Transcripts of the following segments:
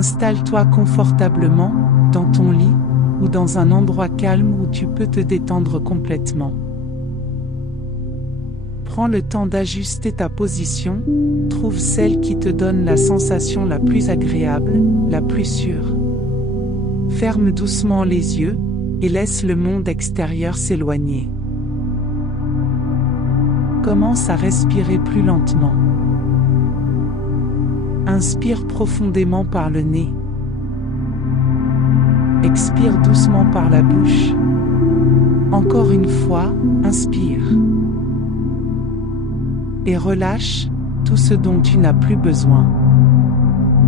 Installe-toi confortablement, dans ton lit, ou dans un endroit calme où tu peux te détendre complètement. Prends le temps d'ajuster ta position, trouve celle qui te donne la sensation la plus agréable, la plus sûre. Ferme doucement les yeux, et laisse le monde extérieur s'éloigner. Commence à respirer plus lentement. Inspire profondément par le nez. Expire doucement par la bouche. Encore une fois, inspire. Et relâche tout ce dont tu n'as plus besoin.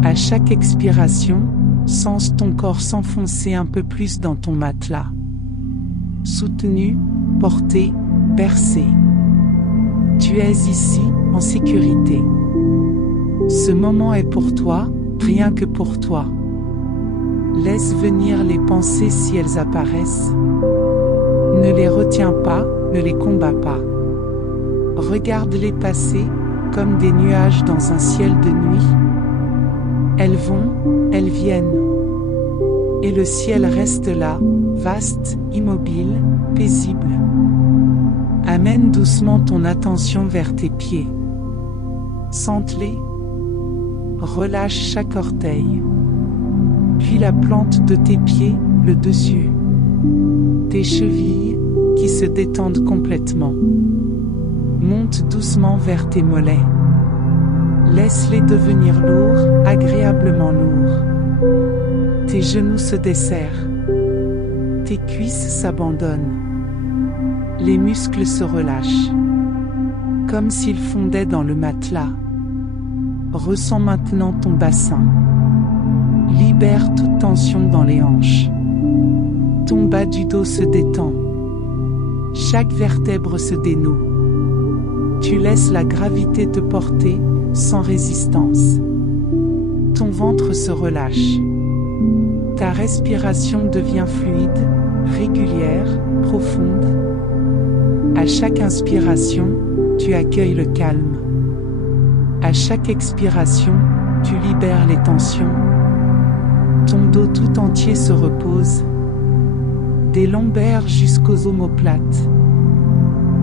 À chaque expiration, sens ton corps s'enfoncer un peu plus dans ton matelas. Soutenu, porté, bercé. Tu es ici, en sécurité. Ce moment est pour toi, rien que pour toi. Laisse venir les pensées si elles apparaissent. Ne les retiens pas, ne les combats pas. Regarde-les passer, comme des nuages dans un ciel de nuit. Elles vont, elles viennent. Et le ciel reste là, vaste, immobile, paisible. Amène doucement ton attention vers tes pieds. Sente-les. Relâche chaque orteil. Puis la plante de tes pieds, le dessus. Tes chevilles, qui se détendent complètement. Monte doucement vers tes mollets. Laisse-les devenir lourds, agréablement lourds. Tes genoux se desserrent. Tes cuisses s'abandonnent. Les muscles se relâchent. Comme s'ils fondaient dans le matelas. Ressens maintenant ton bassin. Libère toute tension dans les hanches. Ton bas du dos se détend. Chaque vertèbre se dénoue. Tu laisses la gravité te porter, sans résistance. Ton ventre se relâche. Ta respiration devient fluide, régulière, profonde. À chaque inspiration, tu accueilles le calme. À chaque expiration, tu libères les tensions. Ton dos tout entier se repose, des lombaires jusqu'aux omoplates.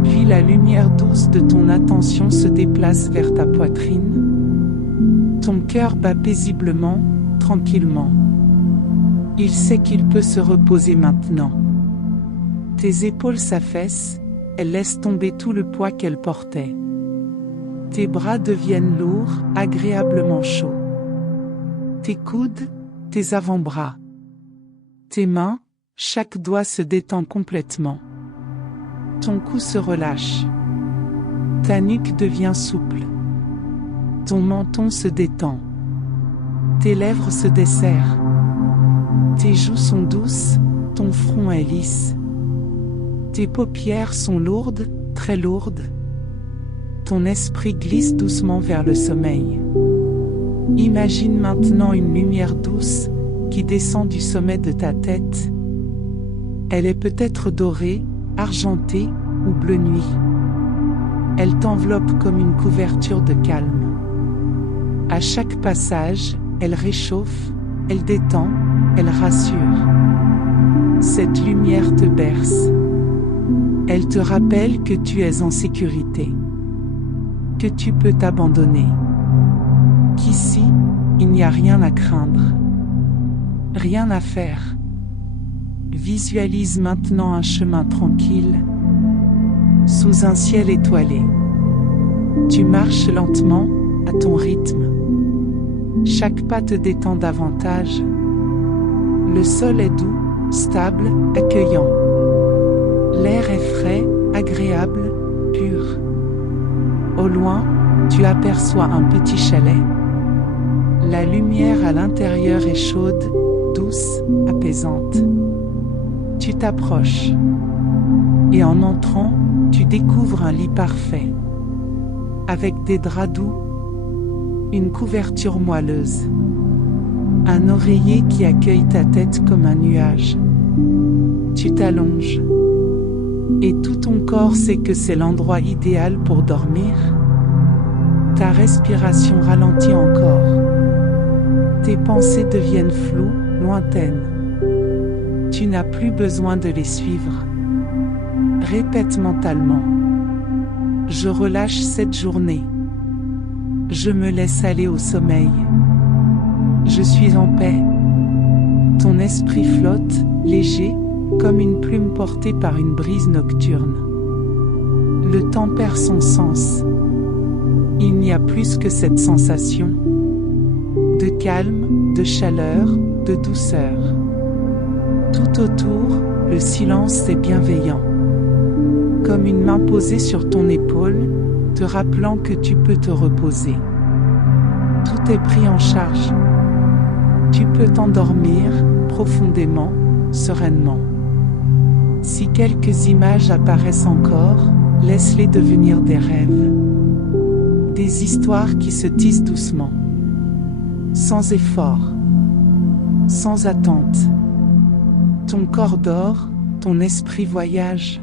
Puis la lumière douce de ton attention se déplace vers ta poitrine. Ton cœur bat paisiblement, tranquillement. Il sait qu'il peut se reposer maintenant. Tes épaules s'affaissent, elles laissent tomber tout le poids qu'elles portaient. Tes bras deviennent lourds, agréablement chauds. Tes coudes, tes avant-bras. Tes mains, chaque doigt se détend complètement. Ton cou se relâche. Ta nuque devient souple. Ton menton se détend. Tes lèvres se desserrent. Tes joues sont douces, ton front est lisse. Tes paupières sont lourdes, très lourdes. Ton esprit glisse doucement vers le sommeil. Imagine maintenant une lumière douce qui descend du sommet de ta tête. Elle est peut-être dorée, argentée ou bleu nuit. Elle t'enveloppe comme une couverture de calme. À chaque passage, elle réchauffe, elle détend, elle rassure. Cette lumière te berce. Elle te rappelle que tu es en sécurité, que tu peux t'abandonner, qu'ici, il n'y a rien à craindre, rien à faire. Visualise maintenant un chemin tranquille, sous un ciel étoilé. Tu marches lentement, à ton rythme. Chaque pas te détend davantage. Le sol est doux, stable, accueillant. L'air est frais, agréable, pur. Au loin, tu aperçois un petit chalet. La lumière à l'intérieur est chaude, douce, apaisante. Tu t'approches. Et en entrant, tu découvres un lit parfait. Avec des draps doux, une couverture moelleuse, un oreiller qui accueille ta tête comme un nuage. Tu t'allonges. Et tout ton corps sait que c'est l'endroit idéal pour dormir. Ta respiration ralentit encore. Tes pensées deviennent floues, lointaines. Tu n'as plus besoin de les suivre. Répète mentalement. Je relâche cette journée. Je me laisse aller au sommeil. Je suis en paix. Ton esprit flotte, léger, comme une plume portée par une brise nocturne. Le temps perd son sens. Il n'y a plus que cette sensation de calme, de chaleur, de douceur. Tout autour, le silence est bienveillant. Comme une main posée sur ton épaule, te rappelant que tu peux te reposer. Tout est pris en charge. Tu peux t'endormir profondément, sereinement. Si quelques images apparaissent encore, laisse-les devenir des rêves. Des histoires qui se tissent doucement. Sans effort. Sans attente. Ton corps dort, ton esprit voyage.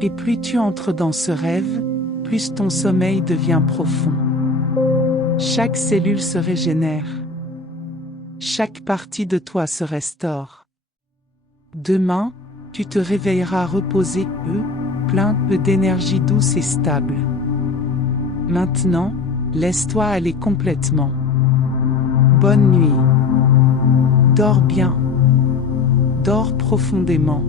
Et plus tu entres dans ce rêve, plus ton sommeil devient profond. Chaque cellule se régénère. Chaque partie de toi se restaure. Demain, tu te réveilleras reposé, plein d'énergie douce et stable. Maintenant, laisse-toi aller complètement. Bonne nuit. Dors bien. Dors profondément.